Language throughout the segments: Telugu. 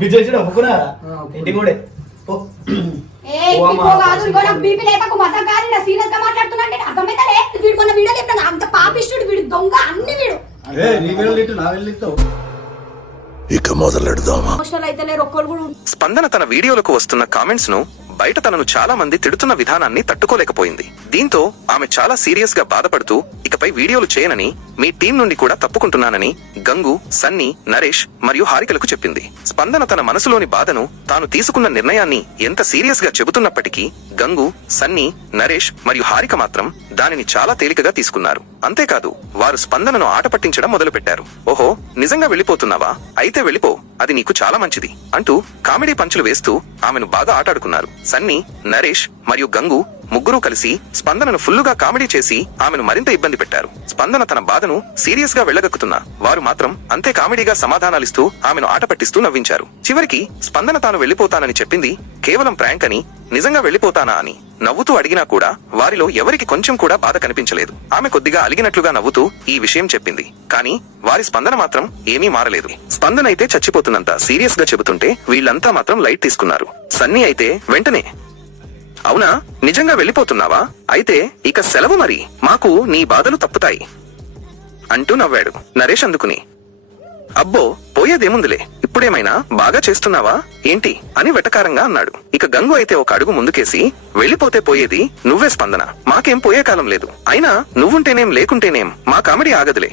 పంపించేసి ఒప్పుకున్నా. ఇంటికి కూడా. ఇంకో కాదు ఇంకో నాకు బీపీ లేపకు మజా కాదు ఇలా సీరియస్గా మాట్లాడుతున్నట్టే అర్థమైతలే వీడు కొన్న వీడియో చెప్తాను అంత పాపిష్టుడు వీడు దొంగ అన్ని వీడు. ఏ నీ వెళ్ళిట్టు నా వెళ్ళిస్తావు ఇక మొదలెడదామా? స్పందన తన వీడియోలకు వస్తున్న కామెంట్స్ను బయట తనను చాలా మంది తిడుతున్న విధానాన్ని తట్టుకోలేకపోయింది. దీంతో ఆమె చాలా సీరియస్గా బాధపడుతూ ఇకపై వీడియోలు చేయనని మీ టీం నుండి కూడా తప్పుకుంటున్నానని గంగు సన్నీ నరేష్ మరియు హారికలకు చెప్పింది. స్పందన తన మనసులోని బాధను తాను తీసుకున్న నిర్ణయాన్ని ఎంత సీరియస్గా చెబుతున్నప్పటికీ గంగు సన్నీ నరేష్ మరియు హారిక మాత్రం దానిని చాలా తేలికగా తీసుకున్నారు. అంతేకాదు వారు స్పందనను ఆట పట్టించడం మొదలుపెట్టారు. ఓహో నిజంగా వెళ్ళిపోతున్నావా? అయితే వెళ్ళిపో అది నీకు చాలా మంచిది అంటూ కామెడీ పంచులు వేస్తూ ఆమెను బాగా ఆటాడుకున్నారు. సన్నీ నరేష్ మరియు గంగు ముగ్గురూ కలిసి స్పందనను ఫుల్లుగా కామెడీ చేసి ఆమెను మరింత ఇబ్బంది పెట్టారు. స్పందన తన బాధను సీరియస్గా వెళ్ళగక్కుతున్నా వారు మాత్రం అంతే కామెడీగా సమాధానాలిస్తూ ఆమెను ఆట పట్టిస్తూ నవ్వించారు. చివరికి స్పందన తాను వెళ్ళిపోతానని చెప్పింది కేవలం ప్రాంక్ అని నిజంగా వెళ్ళిపోతానా అని నవ్వుతూ అడిగినా కూడా వారిలో ఎవరికి కొంచెం కూడా బాధ కనిపించలేదు. ఆమె కొద్దిగా అలిగినట్లుగా నవ్వుతూ ఈ విషయం చెప్పింది. కానీ వారి స్పందన మాత్రం ఏమీ మారలేదు. స్పందన అయితే చచ్చిపోతున్నంత సీరియస్గా చెబుతుంటే వీళ్ళంతా మాత్రం లైట్ తీసుకున్నారు. సన్నీ అయితే వెంటనే అవునా? నిజంగా వెళ్ళిపోతున్నావా? అయితే ఇక సెలవు మరి. మాకు నీ బాధలు తప్పుతాయి. అంటూ నవ్వాడు నరేష్ అందుకుని. అబ్బో పోయేదేముందిలే. ఇప్పుడేమైనా? బాగా చేస్తున్నావా? ఏంటి? అని వెటకారంగా అన్నాడు. ఇక గంగు అయితే ఒక అడుగు ముందుకేసి వెళ్ళిపోతే పోయేది నువ్వే స్పందన. మాకేం పోయే కాలం లేదు. అయినా నువ్వుంటేనేం లేకుంటేనేం మా కామెడీ ఆగదులే.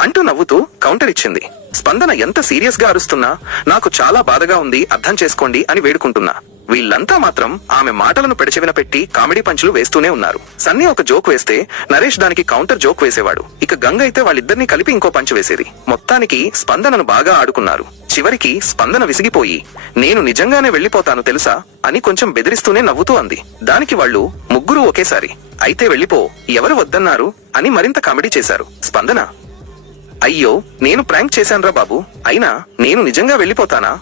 అంటూ నవ్వుతూ కౌంటర్ ఇచ్చింది. స్పందన ఎంత సీరియస్గా అరుస్తున్నా నాకు చాలా బాధగా ఉంది అర్థం చేసుకోండి అని వేడుకుంటున్నా. వీళ్ళంతా మాత్రం ఆమె మాటలను పెడచెవిన పెట్టి కామెడీ పంచులు వేస్తూనే ఉన్నారు. సన్నీ ఒక జోక్ వేస్తే నరేష్ దానికి కౌంటర్ జోక్ వేసేవాడు. ఇక గంగ అయితే వాళ్ళిద్దరినీ కలిపి ఇంకో పంచు వేసేది. మొత్తానికి స్పందనను బాగా ఆడుకున్నారు. చివరికి స్పందన విసిగిపోయి నేను నిజంగానే వెళ్ళిపోతాను తెలుసా? అని కొంచెం బెదిరిస్తూనే నవ్వుతూ అంది. దానికి వాళ్ళు ముగ్గురు ఒకేసారి. అయితే వెళ్ళిపో ఎవరు వద్దన్నారు? అని మరింత కామెడీ చేశారు. స్పందన అయ్యో నేను ప్రాంక్ చేశాన్రా బాబు. అయినా నేను నిజంగా వెళ్ళిపోతానా?